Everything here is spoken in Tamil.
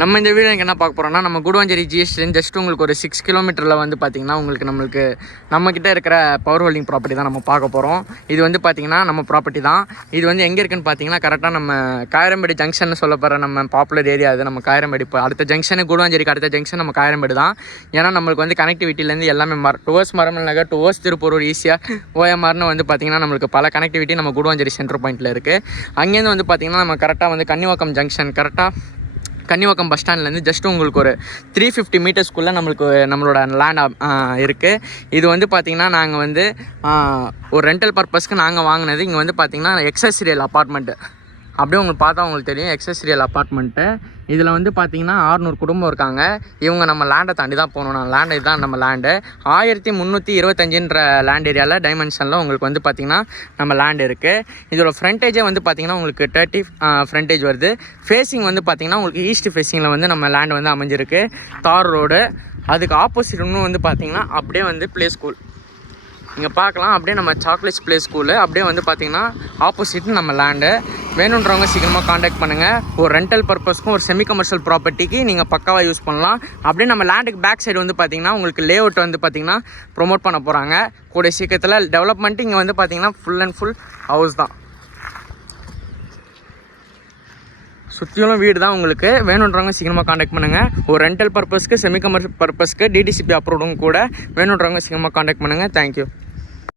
நம்ம இந்த வீடியோ என்ன பார்க்க போகிறோம்னா, நம்ம கூடுவாஞ்சேரி ஜிஎஸ்டிலேருந்து ஜஸ்ட் உங்களுக்கு ஒரு 6 கிலோமீட்டரில் வந்து பார்த்திங்கன்னா நம்மளுக்கு நம்மக்கிட்ட இருக்கிற பவர் ஹோல்டிங் ப்ராப்பர்ட்டி தான் நம்ம பார்க்க போகிறோம். இது வந்து பார்த்திங்கன்னா நம்ம ப்ராப்பர்ட்டி தான். இது வந்து எங்கே இருக்குன்னு பார்த்தீங்கன்னா கரெக்டாக நம்ம காயரம்பேடு ஜங்ஷன் சொல்லப்படுற நம்ம பாப்புலர் ஏரியா. அது நம்ம காயரம்பேடு இப்போ அடுத்த ஜங்ஷனு கூடுவாஞ்சேரிக்கு அடுத்த ஜங்ஷன் நம்ம காயரம்பேடு தான். ஏன்னா நம்மளுக்கு வந்து கனெக்டிவிட்டிலேருந்து எல்லாமே டுவர்ஸ் மரமல் நகர் டுவர்ஸ் திருப்பூர் ஈஸியாக ஓஎம்ஆர்னு வந்து பார்த்திங்கன்னா நம்மளுக்கு பல கனெக்டிவிட்டி நம்ம கூடுவாஞ்சேரி சென்டர் பாயிண்ட்டில் இருக்குது. அங்கேருந்து வந்து பார்த்திங்கன்னா நம்ம கரெக்டாக வந்து கன்னிவாக்கம் ஜங்ஷன் கன்னிவாக்கம் பஸ் ஸ்டாண்ட்லேருந்து ஜஸ்ட் உங்களுக்கு ஒரு 350 மீட்டர்ஸ்க்குள்ளே நம்மளோட லேண்ட் இருக்குது. இது வந்து பார்த்திங்கன்னா நாங்கள் வந்து ஒரு ரெண்டல் பர்பஸ்க்கு நாங்கள் வாங்கினது. இங்கே வந்து பார்த்திங்கன்னா எக்ஸஸ்ரியல் அப்பார்ட்மெண்ட்டு அப்படியே உங்களுக்கு பார்த்தா உங்களுக்கு தெரியும், எக்ஸஸ்ரியல் அப்பார்ட்மெண்ட்டு. இதில் வந்து பார்த்திங்கன்னா 600 குடும்பம் இருக்காங்க. இவங்க நம்ம லேண்டை தாண்டி தான் போகணும். லேண்டு இதுதான் நம்ம லேண்டு. 1325 லேண்ட் ஏரியாவில் டைமென்ஷனில் உங்களுக்கு வந்து பார்த்திங்கன்னா நம்ம லேண்ட் இருக்குது. இதோட ஃப்ரண்டேஜே வந்து பார்த்திங்கன்னா உங்களுக்கு 30 ஃப்ரண்டேஜ் வருது. ஃபேஸிங் வந்து பார்த்திங்கன்னா உங்களுக்கு ஈஸ்ட் ஃபேஸிங்கில் வந்து நம்ம லேண்டு வந்து அமைஞ்சிருக்கு. தார் ரோடு. அதுக்கு ஆப்போசிட் இன்னும் வந்து பார்த்திங்கன்னா அப்படியே வந்து ப்ளே ஸ்கூல் இங்கே பார்க்கலாம். அப்படியே நம்ம சாக்லேட்ஸ் ப்ளே ஸ்கூலு அப்படியே வந்து பார்த்திங்கன்னா ஆப்போசிட் நம்ம லேண்டு. வேணுன்றவங்க சீக்கிரமாக காண்டாக்ட் பண்ணுங்கள். ஒரு ரெண்டல் பர்பஸ்க்கும் ஒரு செமி கமர்ஷியல் ப்ராப்பர்ட்டிக்கு நீங்கள் பக்காவாக யூஸ் பண்ணலாம். அப்படியே நம்ம லேண்டுக்கு பேக் சைடு வந்து பார்த்திங்கன்னா உங்களுக்கு லே அவுட் வந்து பார்த்திங்கன்னா ப்ரொமோட் பண்ண போகிறாங்க. கூடிய சீக்கிரத்தில் டெவலப்மெண்ட்டு இங்கே வந்து பார்த்திங்கன்னா ஃபுல் அண்ட் ஃபுல் ஹவுஸ் தான். சுற்றியும் வீடு தான். உங்களுக்கு வேணுன்றவங்க சீக்கிரமாக காண்டாக்ட் பண்ணுங்கள். ஒரு ரெண்டல் பர்பஸ்க்கு செமி கமர்ஷியல் பர்பஸ்க்கு டிடிசிபி அப்ரூவ்டும் கூட. வேணுன்றவங்க சீக்கிரமாக காண்டாக்ட் பண்ணுங்கள். தேங்க்யூ.